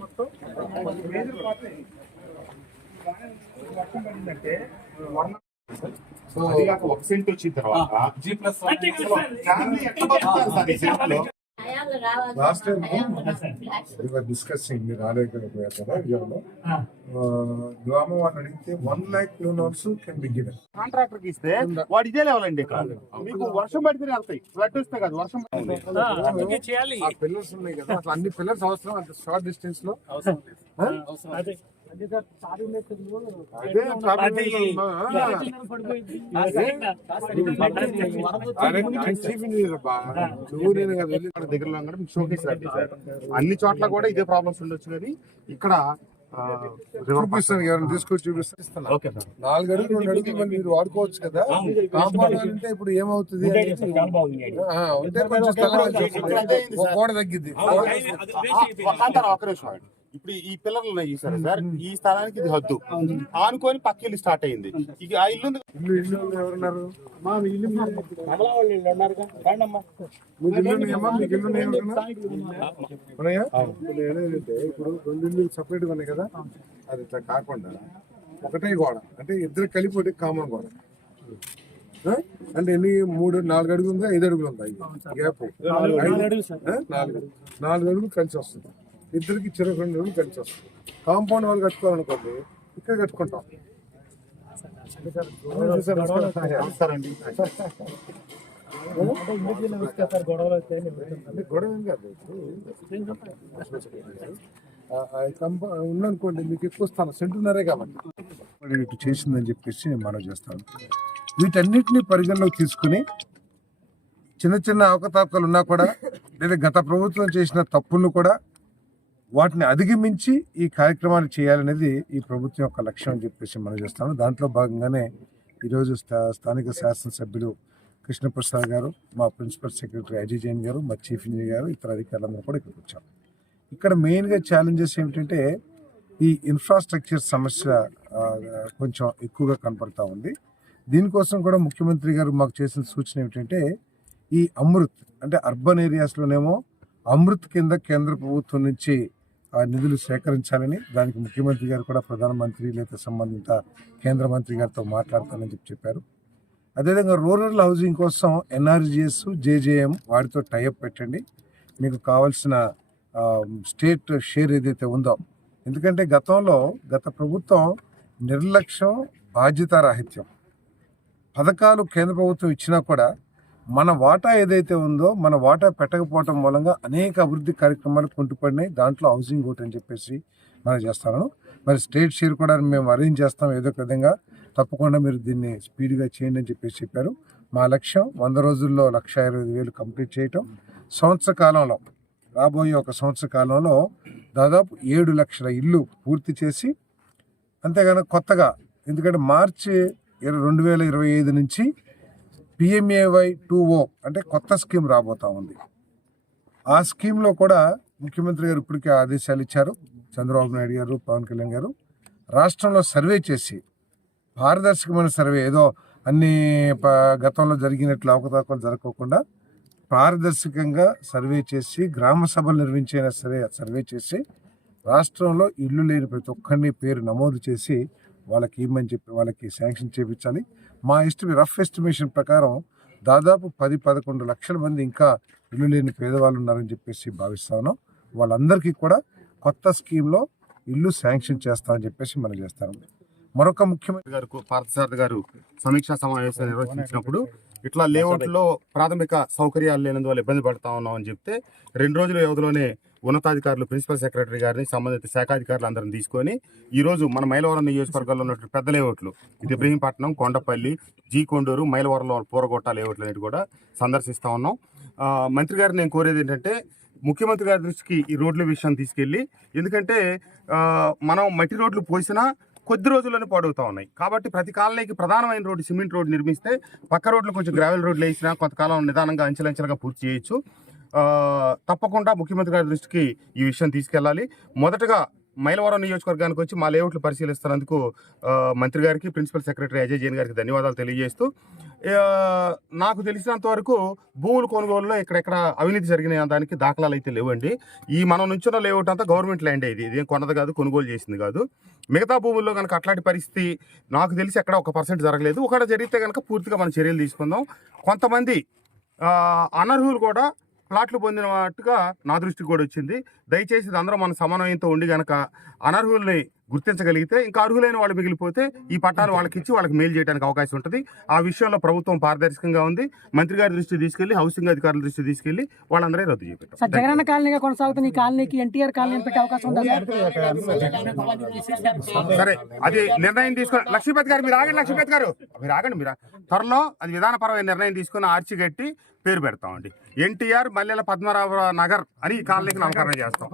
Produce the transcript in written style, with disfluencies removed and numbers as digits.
మొత్తం సో ఒక సెంట్ వచ్చిన తర్వాత లాస్ట్ టైం డిస్కసింగ్ మీరు ఆలోచన కదా గ్రామం వాళ్ళని అడిగితే 1 lakh loans can be given. Contractor కి ఇస్తే వాడు ఇదే లెవెల్ అండి. మీకు వర్షం పడితేనే వెళ్తాయి, ఫ్లడ్ వస్తే కాదు వర్షం పిల్లర్స్ ఉన్నాయి కదా, అట్లా అన్ని పిల్లర్స్ అవసరం అంత షార్ట్ డిస్టెన్స్ లో. అన్ని చోట్ల కూడా ఇదే ప్రాబ్లమ్స్ ఉండొచ్చు. కానీ ఇక్కడ చూపిస్తాను, ఎవరైనా తీసుకొచ్చి చూపిస్తాను. 4 అడుగులు 2 అడుగులు మీరు వాడుకోవచ్చు కదా. కాంపౌండ్ అంటే ఇప్పుడు ఏమవుతుంది ఉంటే కొంచెం గోడ తగ్గిద్ది. ఇప్పుడు ఈ పిల్లర్లు ఉన్నాయి చూసారా సార్, ఈ స్థలానికి ఇది హద్దు ఆనుకొని పక్క ఇల్లు స్టార్ట్ అయింది. ఇక ఆ ఇల్లు ఎవరున్నారు ఇప్పుడు 2 ఇల్లు సపరేట్ గా ఉన్నాయి కదా, అది ఇట్లా కాకుండా ఒకటే గోడ అంటే ఇద్దరు కలిపి ఒకటి కామన్ గోడ అంటే ఎన్ని 3-4 అడుగులు ఉందా 5 అడుగులు ఉందా గ్యాప్? 4 అడుగులు కలిసి వస్తుంది. ఇద్దరికి 2 అడుగులు కలిసి వస్తుంది. కాంపౌండ్ వాళ్ళు కట్టుకోవాలనుకోండి ఇక్కడ కట్టుకుంటాం. గొడవ ఏం కాదు, ఉందనుకోండి మీకు ఎక్కువ స్థానం సెంటున్నరే కాబట్టి ఇటు చేసిందని చెప్పేసి నేను మనవి చేస్తాను. వీటన్నిటిని పరిగణలోకి తీసుకుని చిన్న చిన్న అవకతవకలు ఉన్నా కూడా లేదా గత ప్రభుత్వం చేసిన తప్పులను కూడా వాటిని అధిగమించి ఈ కార్యక్రమాన్ని చేయాలనేది ఈ ప్రభుత్వం యొక్క లక్ష్యం అని చెప్పేసి మనం చేస్తాను. దాంట్లో భాగంగానే ఈరోజు స్థానిక శాసనసభ్యులు కృష్ణప్రసాద్ గారు, మా ప్రిన్సిపల్ సెక్రటరీ అజయ్ జైన్ గారు, మా చీఫ్ ఇంజనీర్ గారు, ఇతర అధికారులందరూ కూడా ఇక్కడికి వచ్చాం. ఇక్కడ మెయిన్గా ఛాలెంజెస్ ఏమిటంటే ఈ ఇన్ఫ్రాస్ట్రక్చర్ సమస్య కొంచెం ఎక్కువగా కనపడతా ఉంది. దీనికోసం కూడా ముఖ్యమంత్రి గారు మాకు చేసిన సూచన ఏమిటంటే ఈ అమృత్ అంటే అర్బన్ ఏరియాస్లోనేమో అమృత్ కింద కేంద్ర ప్రభుత్వం నుంచి నిధులు సేకరించాలని, దానికి ముఖ్యమంత్రి గారు కూడా ప్రధానమంత్రి లేదా సంబంధిత కేంద్ర మంత్రి గారితో మాట్లాడతానని చెప్పారు. అదేవిధంగా రూరల్ హౌసింగ్ కోసం ఎన్ఆర్జిఎస్, జేజేఎం వాటితో టైఅప్ పెట్టండి, మీకు కావాల్సిన స్టేట్ షేర్ ఏదైతే ఉందో. ఎందుకంటే గత ప్రభుత్వం నిర్లక్ష్యం, బాధ్యతారాహిత్యం, పథకాలు కేంద్ర ప్రభుత్వం ఇచ్చినా కూడా మన వాటా ఏదైతే ఉందో మన వాటా పెట్టకపోవటం మూలంగా అనేక అభివృద్ధి కార్యక్రమాలు కుంటుపడినాయి. దాంట్లో హౌసింగ్ ఓట్ అని చెప్పేసి మనం చేస్తాను. మరి స్టేట్ షేర్ కూడా మేము అరేంజ్ చేస్తాం ఏదో ఒక విధంగా, తప్పకుండా మీరు దీన్ని స్పీడ్గా చేయండి అని చెప్పేసి చెప్పారు. మా లక్ష్యం 100 రోజుల్లో 1,25,000 కంప్లీట్ చేయటం. సంవత్సర కాలంలో రాబోయే 1 సంవత్సర కాలంలో దాదాపు 7 లక్షల ఇల్లు పూర్తి చేసి, అంతేగాని కొత్తగా ఎందుకంటే మార్చి 2025 నుంచి PMAY 2.0 అంటే కొత్త స్కీమ్ రాబోతా ఉంది. ఆ స్కీమ్లో కూడా ముఖ్యమంత్రి గారు ఇప్పటికే ఆదేశాలు ఇచ్చారు. చంద్రబాబు నాయుడు గారు, పవన్ కళ్యాణ్ గారు రాష్ట్రంలో సర్వే చేసి, పారదర్శకమైన సర్వే, ఏదో అన్ని గతంలో జరిగినట్లు అవకతవకలు జరగకుండా పారదర్శకంగా సర్వే చేసి, గ్రామ సభలు నిర్వహించిన సర్వే చేసి రాష్ట్రంలో ఇల్లు లేని ప్రతి ఒక్కరిని పేరు నమోదు చేసి వాళ్ళకి ఇవ్వమని చెప్పి వాళ్ళకి శాంక్షన్ చేయించాలి. మా రఫ్ ఎస్టిమేషన్ ప్రకారం దాదాపు 10-11 లక్షల మంది ఇంకా ఇల్లు లేని పేదవాళ్ళు ఉన్నారని చెప్పేసి భావిస్తాను. వాళ్ళందరికీ కూడా కొత్త స్కీమ్లో ఇల్లు శాంక్షన్ చేస్తామని చెప్పేసి మనం చేస్తాం. మరొక ముఖ్యమంత్రి గారు పార్థసారథి గారు సమీక్షా సమావేశం నిర్వహించినప్పుడు ఇట్లా లేఅవుట్లో ప్రాథమిక సౌకర్యాలు లేనందువల్ల ఇబ్బంది పడతా ఉన్నాం అని చెప్తే 2 రోజుల వ్యవధిలోనే ఉన్నతాధికారులు, ప్రిన్సిపల్ సెక్రటరీ గారిని, సంబంధిత శాఖాధికారులు అందరిని తీసుకొని ఈరోజు మన మైలవరం నియోజకవర్గంలో ఉన్నటువంటి పెద్ద లేఅవుట్లు, ఇది ఇబ్రహీంపట్నం, కొండపల్లి, జీ కొండూరు, మైలవరంలో పూరగొట్ట లేఅవుట్లు అనేవి కూడా సందర్శిస్తూ ఉన్నాం. మంత్రి గారిని నేను కోరేది ఏంటంటే ముఖ్యమంత్రి గారి దృష్టికి ఈ రోడ్ల విషయం తీసుకెళ్ళి, ఎందుకంటే మనం మట్టి రోడ్లు పోసినా కొద్ది రోజుల్లోనే పాడవుతూ ఉన్నాయి. కాబట్టి ప్రతి కాలనీకి ప్రధానమైన రోడ్డు సిమెంట్ రోడ్డు నిర్మిస్తే పక్క రోడ్లు కొంచెం గ్రావెల్ రోడ్లు వేసినా కొంతకాలం నిదానంగా అంచెలంచెలుగా పూర్తి చేయొచ్చు. తప్పకుండా ముఖ్యమంత్రి గారి దృష్టికి ఈ విషయం తీసుకెళ్ళాలి. మొదటగా మైలవరం నియోజకవర్గానికి వచ్చి మా లేఅవుట్లు పరిశీలిస్తున్నందుకు మంత్రి గారికి, ప్రిన్సిపల్ సెక్రటరీ అజయ్ జైన్ గారికి ధన్యవాదాలు తెలియజేస్తూ, నాకు తెలిసినంత వరకు భూముల కొనుగోలులో ఎక్కడెక్కడ అవినీతి జరిగిన దానికి దాఖలాలు అయితే లేవండి. ఈ మనం నుంచున్న లేఅవుట్ అంతా గవర్నమెంట్ ల్యాండ్. ఇది కొన్నది కాదు, కొనుగోలు చేసింది కాదు. మిగతా భూముల్లో కనుక అట్లాంటి పరిస్థితి నాకు తెలిసి ఎక్కడ 1% జరగలేదు. ఒకటి జరిగితే కనుక పూర్తిగా మనం చర్యలు తీసుకుందాం. కొంతమంది అనర్హులు కూడా ప్లాట్లు పొందినట్టుగా నా దృష్టికి కూడా వచ్చింది. దయచేసి ఇది అందరూ మన సమన్వయంతో ఉండి కనుక అనర్హుల్ని గుర్తించగలిగితే ఇంకా అర్హులైన వాళ్ళు మిగిలిపోతే ఈ పట్టాలు వాళ్ళకి ఇచ్చి వాళ్ళకి మెయిల్ చేయడానికి అవకాశం ఉంటుంది. ఆ విషయంలో ప్రభుత్వం పారదర్శకంగా ఉంది. మంత్రి గారి దృష్టి తీసుకెళ్లి, హౌసింగ్ అధికారుల దృష్టి తీసుకెళ్లి వాళ్ళందరూ రద్దు చేపెట్టారు. సార్, జగనన్న కాలనీగా కొనసాగుతున్న ఈ కాలనీకి ఎన్టీఆర్ కాలనీ పెట్టే అవకాశం ఉందా సార్? సరే, అది నిర్ణయం తీసుకుని లక్ష్మీపతి గారు మీరు ఆగండి. మీరు త్వరలో అది విధానపరమైన నిర్ణయం తీసుకుని ఆర్చి కట్టి పేరు పెడతామండి. ఎన్టీఆర్ మల్లెల పద్మనాభ నగర్ అని ఈ కాలనీకి నామకరణం చేస్తాం.